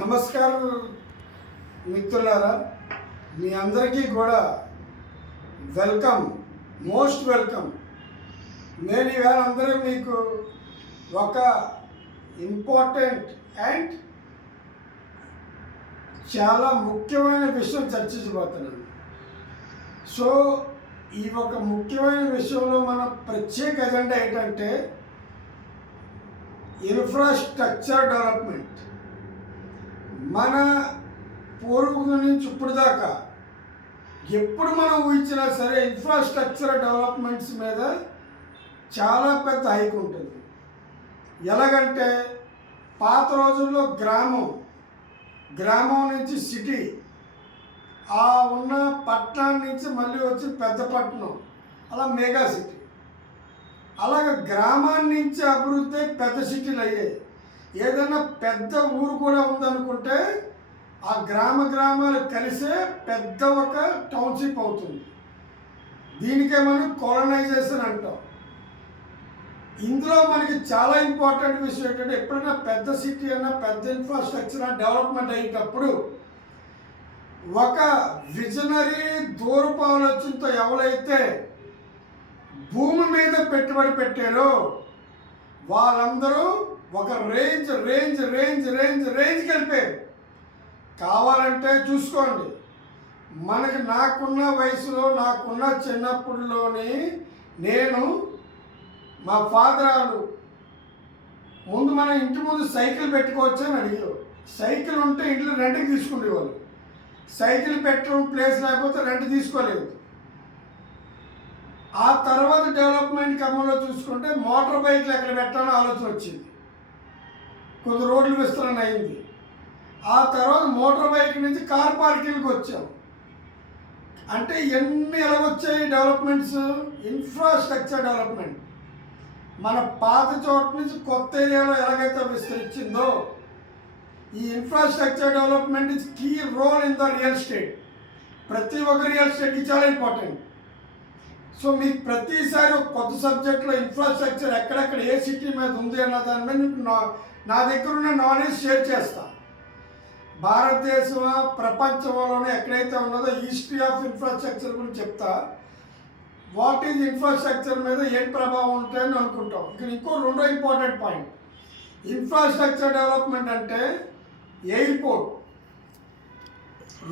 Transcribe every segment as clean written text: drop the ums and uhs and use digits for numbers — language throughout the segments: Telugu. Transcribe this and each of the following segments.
నమస్కారం మిత్రులారా, మీ అందరికీ కూడా వెల్కమ్, మోస్ట్ వెల్కమ్. నేను ఇవాళ అందరూ మీకు ఒక ఇంపార్టెంట్ అండ్ చాలా ముఖ్యమైన విషయం చర్చించబోతున్నాను. సో ఈ ఒక ముఖ్యమైన విషయంలో మన ప్రత్యేక ఎజెండా ఏంటంటే ఇన్ఫ్రాస్ట్రక్చర్ డెవలప్మెంట్. మన పూర్వీకుల నుంచి ఇప్పుడు దాకా ఎప్పుడు మనం ఊహించినా సరే ఇన్ఫ్రాస్ట్రక్చర్ డెవలప్మెంట్స్ మీద చాలా పెద్ద హైక్ ఉంటుంది. ఎలాగంటే పాత రోజుల్లో గ్రామం నుంచి సిటీ, ఆ ఉన్న పట్టణం నుంచి మళ్ళీ వచ్చి పెద్ద పట్టణం, అలా మెగా సిటీ, అలాగే గ్రామాన్ని నుంచి అభివృద్ధి పెద్ద సిటీలు అయ్యాయి. ఏదైనా పెద్ద ఊరు కూడా ఉందనుకుంటే ఆ గ్రామాలు కలిసే పెద్ద ఒక టౌన్షిప్ అవుతుంది. దీనికే మనం కాలనైజేషన్ అంటాం. ఇందులో మనకి చాలా ఇంపార్టెంట్ విషయం ఏంటంటే ఎప్పుడైనా పెద్ద సిటీ అయినా పెద్ద ఇన్ఫ్రాస్ట్రక్చర్ డెవలప్మెంట్ అయ్యేటప్పుడు ఒక విజనరీ దూరపు ఆలోచనతో ఎవరైతే భూమి మీద పెట్టుబడి పెట్టారో వాళ్ళందరూ ఒక రేంజ్కి వెళ్ళిపోయారు. కావాలంటే చూసుకోండి, నాకున్న వయసులో, నాకున్న చిన్నప్పుడులోని నేను మా ఫాదర్ ముందు మన ఇంటి ముందు సైకిల్ పెట్టుకోవచ్చు అని అడిగారు. సైకిల్ ఉంటే ఇంట్లో రెంట్కి తీసుకునేవాళ్ళు. సైకిల్ పెట్టడం ప్లేస్ లేకపోతే రెంట్ తీసుకోలేదు. ఆ తర్వాత డెవలప్మెంట్ క్రమంలో చూసుకుంటే మోటార్ బైక్లు ఎక్కడ పెట్టాలని ఆలోచన వచ్చింది. కొద్ది రోడ్లు విస్తరణ అయింది. ఆ తర్వాత మోటార్ బైక్ నుంచి కార్ పార్కింగ్కి వచ్చాం. అంటే ఎన్ని ఎలాగొచ్చాయి డెవలప్మెంట్స్? Infrastructure development. మన పాత చోట నుంచి కొత్త ఏరియాలో ఎలాగైతే విస్తరించిందో ఈ infrastructure development is key role in the real estate. ప్రతి ఒక్క రియల్ ఎస్టేట్కి చాలా ఇంపార్టెంట్. సో మీకు ప్రతిసారి ఒక కొత్త సబ్జెక్ట్లో ఇన్ఫ్రాస్ట్రక్చర్ ఎక్కడెక్కడ ఏ సిటీ మీద ఉంది అన్న దాని మీద మీకు నా దగ్గర ఉన్న నాలెడ్జ్ షేర్ చేస్తా. భారతదేశం ప్రపంచంలోనే ఎక్కడైతే ఉన్నదో హిస్టరీ ఆఫ్ ఇన్ఫ్రాస్ట్రక్చర్ గురించి చెప్తా. వాట్ ఈజ్ ఇన్ఫ్రాస్ట్రక్చర్ మీద ఏం ప్రభావం ఉంటాయని అనుకుంటాం. ఇక్కడ రెండో ఇంపార్టెంట్ పాయింట్, ఇన్ఫ్రాస్ట్రక్చర్ డెవలప్మెంట్ అంటే ఎయిర్పోర్ట్,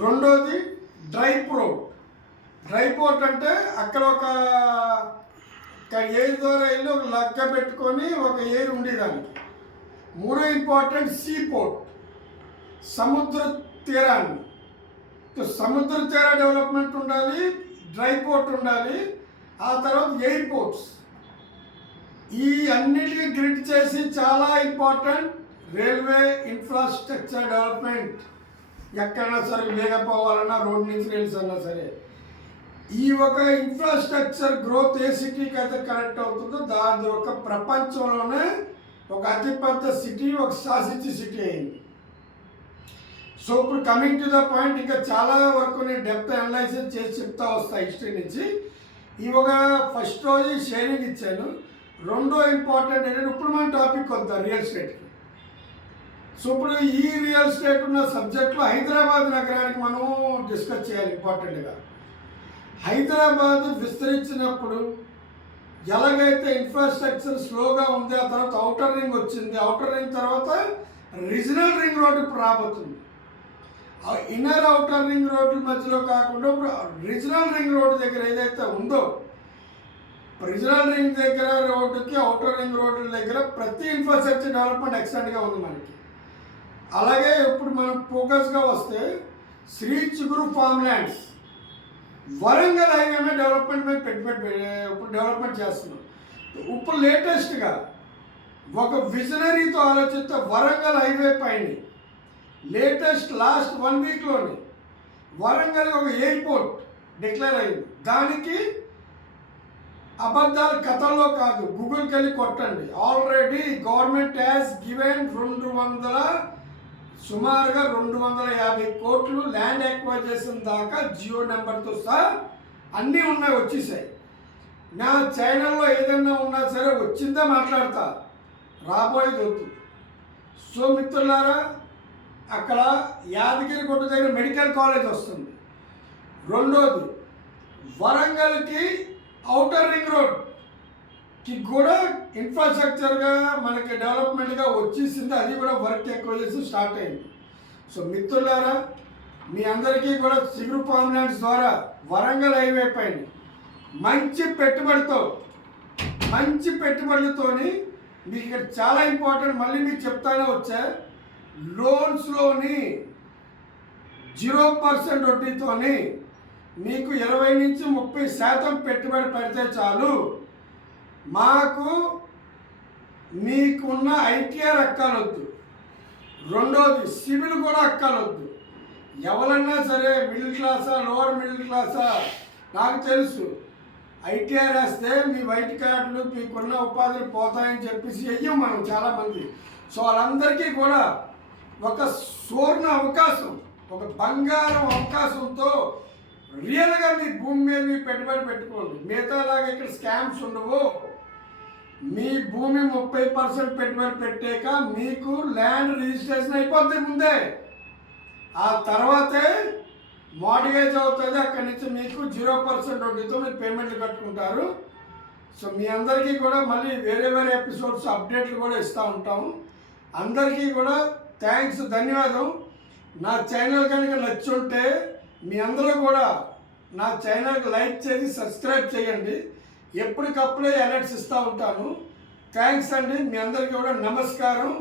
రెండోది డ్రై పోర్ట్ అంటే అక్కడ ఒక ఎయిర్ ద్వారా వెళ్ళి ఒక లగ్గ పెట్టుకొని ఒక ఎయిర్ ఉండేదానికి. మూడో ఇంపార్టెంట్ సీ పోర్ట్, సముద్ర తీరాన్ని. సముద్ర తీర డెవలప్మెంట్ ఉండాలి, డ్రై పోర్ట్ ఉండాలి, ఆ తర్వాత ఎయిర్పోర్ట్స్. ఈ అన్నిటికీ గ్రిడ్ చేసి చాలా ఇంపార్టెంట్ రైల్వే ఇన్ఫ్రాస్ట్రక్చర్ డెవలప్మెంట్. ఎక్కడైనా సరే వేగపోవాలన్నా రోడ్ నుంచి రైల్స్ అన్నా సరే ఈ ఒక ఇన్ఫ్రాస్ట్రక్చర్ గ్రోత్ ఏ సిటీకి అయితే కనెక్ట్ అవుతుందో దాని ఒక ప్రపంచంలోనే ఒక అతిపెద్ద సిటీ, ఒక శాసించే సిటీ అయింది. సో ఇప్పుడు కమింగ్ టు ద పాయింట్, ఇంకా చాలా వరకు నేను డెప్త్ అనలైసిస్ చేసి చెప్తా వస్తా హిస్టరీ నుంచి. ఈ ఒక ఫస్ట్ రోజు షేరింగ్ ఇచ్చాను. రెండో ఇంపార్టెంట్ ఏంటంటే ఇప్పుడు మన టాపిక్ వద్దాం రియల్ ఎస్టేట్కి. సో ఇప్పుడు ఈ రియల్ ఎస్టేట్ ఉన్న సబ్జెక్ట్లో హైదరాబాద్ నగరానికి మనం డిస్కస్ చేయాలి ఇంపార్టెంట్గా. హైదరాబాద్ విస్తరించినప్పుడు ఎలాగైతే ఇన్ఫ్రాస్ట్రక్చర్ స్లోగా ఉంది, ఆ తర్వాత ఔటర్ రింగ్ వచ్చింది, ఔటర్ రింగ్ తర్వాత రీజనల్ రింగ్ రోడ్డు ఇప్పుడు రాబోతుంది. ఇన్నర్ ఔటర్ రింగ్ రోడ్డు మధ్యలో కాకుండా ఇప్పుడు రీజనల్ రింగ్ రోడ్డు దగ్గర ఏదైతే ఉందో, రీజనల్ రింగ్ దగ్గర రోడ్డుకి ఔటర్ రింగ్ రోడ్డు దగ్గర ప్రతి ఇన్ఫ్రాస్ట్రక్చర్ డెవలప్మెంట్ ఎక్సలెంట్గా ఉంది మనకి. అలాగే ఇప్పుడు మనం ఫోకస్గా వస్తే శ్రీ చిగురు form lands, Warangal highway development మీద ఇప్పుడు డెవలప్మెంట్ చేస్తున్నాం. ఇప్పుడు లేటెస్ట్గా ఒక విజనరీతో ఆలోచిస్తే వరంగల్ హైవే పైన లాస్ట్ 1 వీక్లోని వరంగల్ ఒక ఎయిర్పోర్ట్ డిక్లేర్ అయింది. దానికి అబద్ధాలు కథల్లో కాదు, గూగుల్కి వెళ్ళి కొట్టండి. ఆల్రెడీ గవర్నమెంట్ హ్యాస్ గివెన్ సుమారుగా 250 కోట్లు ల్యాండ్ ఎక్వైర్ చేసిన దాకా జియో నెంబర్తో సహా అన్నీ వచ్చేసాయి. నా ఛానల్లో ఏదైనా ఉన్నా సరే వచ్చిందే మాట్లాడతా, రాబోయేది వద్దు. సో మిత్రులారా, అక్కడ యాదగిరిగుట్ట దగ్గర మెడికల్ కాలేజ్ వస్తుంది. రెండోది వరంగల్కి ఔటర్ రింగ్ రోడ్కి కూడా ఇన్ఫ్రాస్ట్రక్చర్గా మనకి డెవలప్మెంట్గా వచ్చేసింది. అది కూడా వర్క్ ఎక్కువ చేసి స్టార్ట్ అయింది. సో మిత్రులారా, మీ అందరికీ కూడా సిగ్రు ఫైనాన్స్ ద్వారా వరంగల్ హైవే పైన మంచి పెట్టుబడులతోని మీకు ఇక్కడ చాలా ఇంపార్టెంట్, మళ్ళీ మీకు చెప్తానే వచ్చా, లోన్స్లోని 0% వడ్డీతోని మీకు 20 నుంచి 30% పెట్టుబడి పెడితే చాలు. మాకు మీకున్న ఐటీఆర్ అక్కలొద్దు. రెండోది సివిల్ కూడా అక్కలొద్దు. ఎవరన్నా సరే మిడిల్ క్లాసా లోవర్ మిడిల్ క్లాసా నాకు తెలుసు, ఐటీఆర్ వేస్తే మీ వైట్ కార్డులు మీకున్న ఉపాధులు పోతాయని చెప్పేసి వెయ్యం మనం చాలామంది. సో వాళ్ళందరికీ కూడా ఒక సువర్ణ అవకాశం, ఒక బంగారం అవకాశంతో రియల్గా మీ భూమి మీద మీ పెట్టుబడి పెట్టుకోండి. మిగతాలాగా ఇక్కడ స్కామ్స్ ఉండవు. మీ భూమి 30% పెట్టుబడి పెట్టాక మీకు ల్యాండ్ రిజిస్ట్రేషన్ అయిపోతుంది ముందే. ఆ తర్వాతే మార్టిగేజ్ అవుతుంది. అక్కడి నుంచి మీకు 0% వడ్డీతో మీరు పేమెంట్లు కట్టుకుంటారు. సో మీ అందరికీ కూడా మళ్ళీ వేరే ఎపిసోడ్స్ అప్డేట్లు కూడా ఇస్తూ ఉంటాము. అందరికీ కూడా థ్యాంక్స్, ధన్యవాదం. నా ఛానల్ కనుక నచ్చుంటే మీ అందరూ కూడా నా ఛానల్కి లైక్ చేసి సబ్స్క్రైబ్ చేయండి. ఎప్పటికప్పుడే అలర్ట్స్ ఇస్తూ ఉంటాను. థ్యాంక్స్ అండి. మీ అందరికీ కూడా నమస్కారం.